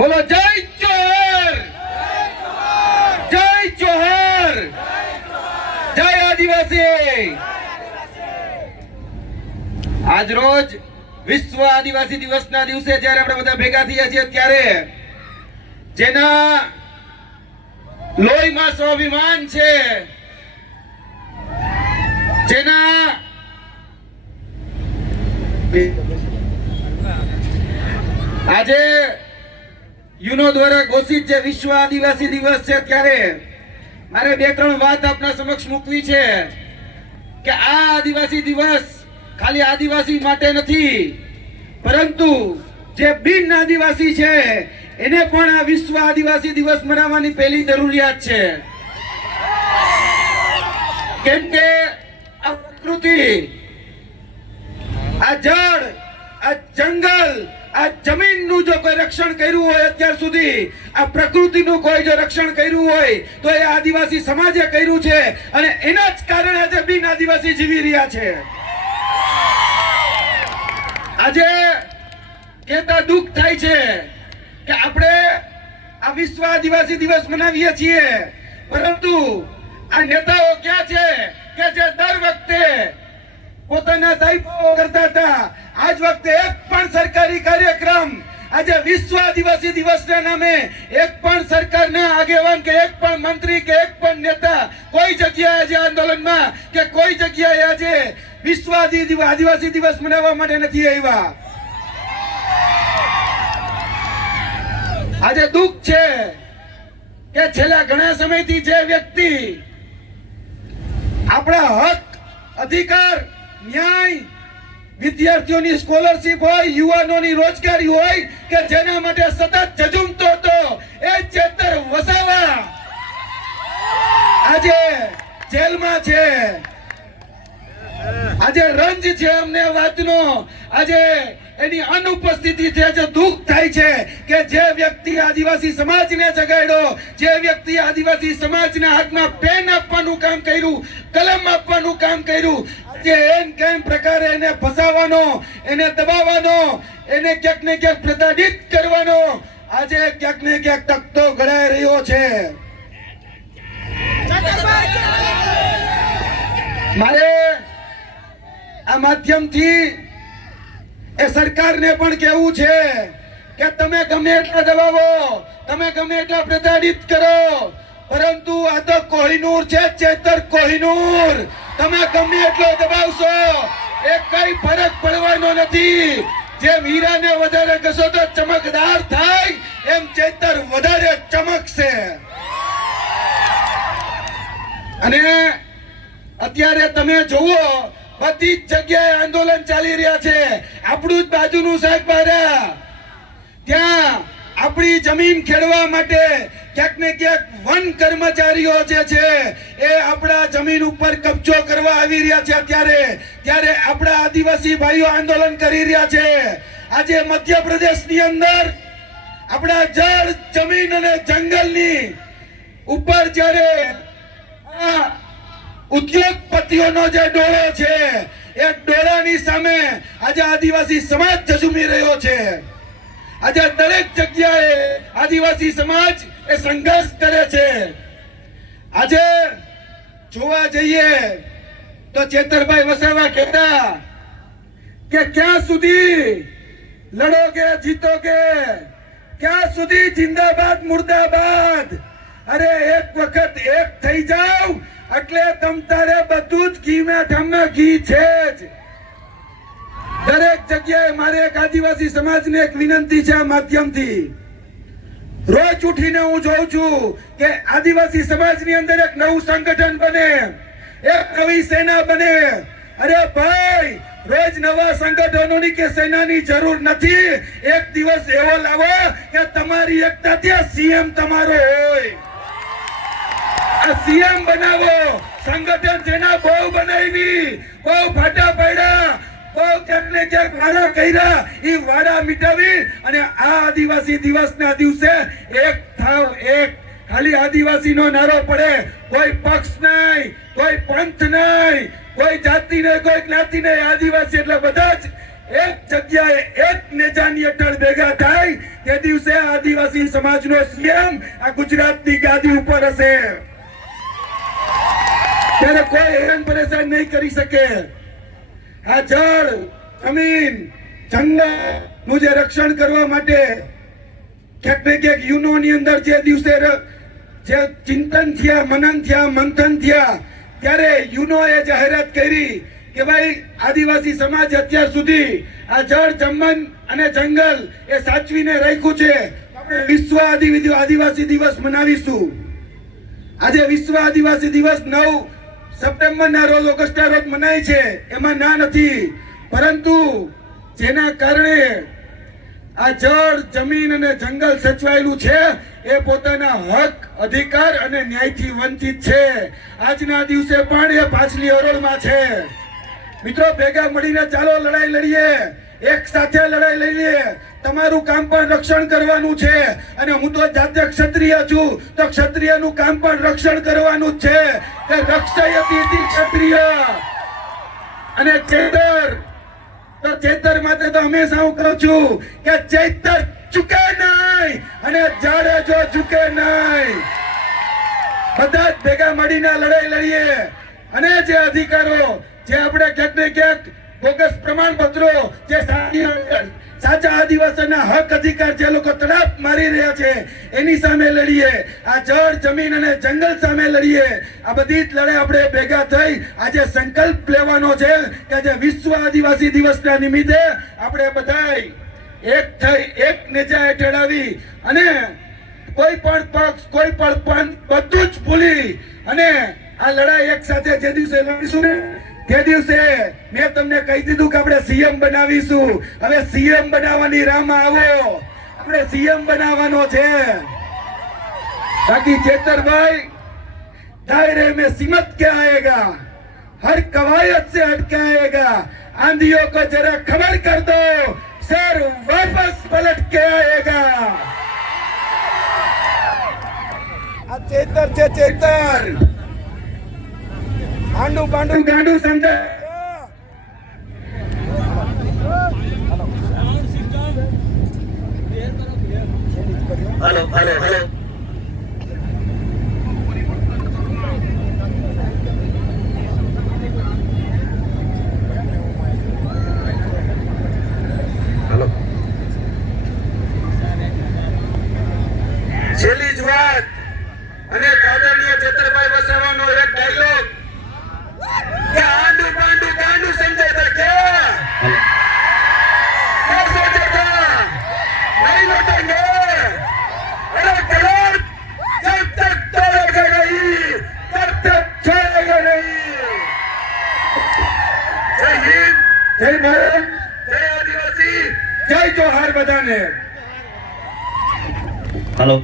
બોલો જય જોહર, જય જોહર, જય આદિવાસી। આજ રોજ વિશ્વ આદિવાસી દિવસના દિવસે જ્યારે આપણે બધા ભેગા થયા છીએ ત્યારે જેના લોહીમાં સ્વાભિમાન છે, જેના આજે યુનો દ્વારા ઘોષિત જે વિશ્વ આદિવાસી દિવસ છે ત્યારે મારે બે ત્રણ વાત આપના સમક્ષ મૂકવી છે કે આ આદિવાસી દિવસ ખાલી આદિવાસી માટે નથી, પરંતુ જે બિન આદિવાસી છે એને પણ આ વિશ્વ આદિવાસી દિવસ મનાવવાની પહેલી જરૂરિયાત છે। કેમ કે આ પ્રકૃતિ, આ જળ, આ જંગલ, આ જમીનનું જો કોઈ રક્ષણ કર્યું હોય અત્યાર સુધી, આ પ્રકૃતિનું કોઈ જો રક્ષણ કર્યું હોય તો એ આદિવાસી સમાજે કર્યું છે અને એના જ કારણે આજે બિન આદિવાસી જીવી રહ્યા છે। આજે કહેતા દુઃખ થાય છે કે આપણે આ વિશ્વ આદિવાસી દિવસ મનાવીએ છીએ, પરંતુ આ નેતાઓ ક્યાં છે કે જે દર વખતે પોતાના દાયકાઓ કરતા હતા, આજ વખતે એક પણ સરકારી કાર્યક્રમ આજે વિશ્વ આદિવાસી દિવસના નામે એક પણ સરકારના આગેવાન કે એક પણ મંત્રી કે એક પણ નેતા કોઈ જગ્યાએ આજે આંદોલનમાં કે કોઈ જગ્યાએ આજે વિશ્વ આદિવાસી દિવસ મનાવવા માટે નથી આવ્યા। આજે દુઃખ છે કે છેલ્લા ઘણા સમયથી જે વ્યક્તિ આપણા હક, અધિકાર, ન્યાય, વિદ્યાર્થીઓની સ્કોલરશિપ હોય, યુવાનોની રોજગારી હોય કે જેના માટે સતત ઝઝૂમતો હતો એ ચેતર વસાવા આજે જેલમાં છે। આજે રંજ છે અમને વાતનો, આજે એની અનુપસ્થિતિ છે। જે દુઃખ થાય છે કે જે વ્યક્તિ આદિવાસી સમાજને જગાડ્યો, જે વ્યક્તિ આદિવાસી સમાજના હાથમાં પેન આપવાનું કામ કર્યું, કલમ આપવાનું કામ કર્યું, જે એમ કેમ પ્રકારે એને ફસાવાનો, એને દબાવવાનો, એને ક્યાંક ને ક્યાંક પ્રતાડિત કરવાનો આજે ક્યાંક ને ક્યાંક તકતો ઘડાઈ રહ્યો છે। મારે આ માધ્યમથી એ સરકારને પણ કહેવું છે કે તમે ગમે એટલા દબાવો, તમે ગમે એટલા પ્રતાડિત કરો, પરંતુ આ તો કોહિનૂર છે, ચેતર કોહિનૂર। તમે ગમે એટલો દબાવશો એ કઈ ફરક પડવાનો નથી। જેમ હીરાને વધારે ઘસો તો ચમકદાર થાય, એમ ચેતર વધારે ચમકશે। અને અત્યારે તમે જુઓ બધી જ જગ્યાએ આંદોલન ચાલી રહ્યા છે। આપણું જ બાજુનું શાકબારા, ત્યાં આપણી જમીન ખેડવા માટે ક્યાંક ને ક્યાંક વન કર્મચારીઓ જે છે એ આપણા જમીન ઉપર કબજો કરવા આવી રહ્યા છે। ત્યારે આપણા આદિવાસી ભાઈઓ આંદોલન કરી રહ્યા છે। આજે મધ્યપ્રદેશની અંદર આપણા જળ, જમીન અને જંગલની ઉપર જ્યારે ઉદ્યોગપતિઓનો જે ડોળો છે એ ડોળાની સામે આજે આદિવાસી સમાજ ઝઝૂમી રહ્યો છે। આજે દરેક જગ્યાએ આદિવાસી સમાજ એ સંઘર્ષ કરે છે। આજે જોવા જઈએ તો ચેતરભાઈ વસાવા કહેતા કે ક્યાં સુધી લડોગે જીતોગે, ક્યાં સુધી જિંદાબાદ મુર્દાબાદ। અરે એક વખત એક થઈ જાવ એટલે તમ તારે બધું જ ઘી મેં ઠામમાં ઘી છે જ। દરેક જગ્યાએ મારે એક આદિવાસી સમાજને એક વિનંતી છે આ માધ્યમથી, રોજ ઉઠીને હું જોઉં છું કે આદિવાસી સમાજની અંદર એક નવું સંગઠન બને, એક નવી સેના બને। અરે ભાઈ, રોજ નવા સંગઠનોની કે સેનાની જરૂર નથી। એક દિવસ એવો લાવો કે તમારી એકતાથી સીએમ તમારો હોય, આ સીએમ બનાવો। સંગઠન જેના બહુ બનાવી, બહુ ફાટા પાડ્યા, બહુ ક્યાંક ને ક્યાંક વાડા કર્યા, એ વાડા મિટાવી અને આ આદિવાસી દિવસના દિવસે એક થાવ, એક ખાલી આદિવાસીનો નારો પડે, કોઈ પક્ષ નહીં, કોઈ પંથ નહીં, કોઈ જાતિ નહીં, કોઈ જ્ઞાતિ નહીં, આદિવાસી એટલે બધા જ એક જગ્યાએ એક નેજાની અટળ ભેગા થાય તે દિવસે આદિવાસી સમાજનો સીએમ આ ગુજરાતની ગાદી ઉપર હશે. ત્યારે કોઈ હેરાન પરેશાન નહીં કરી શકે. આ જળ, જમીન, જંગલ નું જે રક્ષણ કરવા માટે ક્યાંક ને ક્યાંક યુનોની અંદર જે દિવસે જે ચિંતન થયા, મનન થયા, મંથન થયા, ત્યારે યુનોએ જાહેરાત કરી કે ભાઈ આદિવાસી સમાજ અત્યાર સુધી આ જળ, જમીન અને જંગલ એ સાચવીને રાખ્યું છે. આપણે વિશ્વ આદિવાસી દિવસ મનાવીશું. આજે વિશ્વ આદિવાસી દિવસ 9 સપ્ટેમ્બરના રોજ, ઓગસ્ટના રોજ મનાય છે, એમાં ના નથી. પરંતુ જેના કારણે આ જળ, જમીન અને જંગલ સચવાયેલું છે એ પોતાના હક, અધિકાર અને ન્યાયથી વંચિત છે. આજના દિવસે પણ એ પાછલી હરોળમાં છે. મિત્રો, ભેગા મળીને ચાલો લડાઈ લડીએ, એક સાથે લડાઈ લડીએ. તમારું કામ પણ રક્ષણ કરવાનું છે અને હું તો જાતે ક્ષત્રિય છું, તો ક્ષત્રિયનું કામ પણ રક્ષણ કરવાનું જ છે. કે રક્ષયતિ ક્ષત્રિય અને ચેતર, તો ચેતર માટે તો હંમેશા હું કહું છું કે ચૈતર ચૂકે નહીં અને જાડેજો ચૂકે નહીં. બધા જ ભેગા મળીને લડાઈ લડીએ અને જે અધિકારો, જે આપણે ક્યાંક ને ક્યાંક બોગસ પ્રમાણપત્રો, જે સાચા આદિવાસીના હક, અધિકાર જે લોકો તડાપ મારી રહ્યા છે એની સામે લડીએ. આ જળ, જમીન અને જંગલ સામે લડીએ. આ બધી જ લડાઈ આપણે ભેગા થઈ આજે સંકલ્પ લેવાનો છે કે આજે વિશ્વ આદિવાસી દિવસના નિમિત્તે આપણે બધાય એક થઈ, એક નેજા હેઠળ આવી અને કોઈ પણ પક્ષ, કોઈ પણ પંથ બધું જ ભૂલી અને આ લડાઈ એક સાથે જે દિવસે લડીશું ને તે દિવસે મેં તમને કહી દીધું કે આપણે સીએમ બનાવીશું. હવે સીએમ બનાવવાની રાહમાં આવો, આપણે સીએમ બનાવવાનો છે. બાકી ચેતરભાઈ, दायरे में सिमट के आएगा, हर कवायद से हट के आएगा. आंधियों को जरा खबर कर दो, सर वापस पलट के आएगा. आ चेतर છે ચેતર, આંડુ પાંડુ ગાંડુ સમજે. हेलो हेलो हेलो हेलो છેલ્લી જ વાત અને આદરણીય ચેતરભાઈ વસાવાનો એક ડાયલોગ કે આંડુ પાંડુ ગાંડુ સમજે છે क्या सोचा था नहीं लौटेंगे. अरे करोड़ जब तक तोड़ेगा नहीं तब तक छोड़ेगा नहीं. जय हिंद, जय भारत, जय आदिवासी, जय जोहार बधाने. हेलो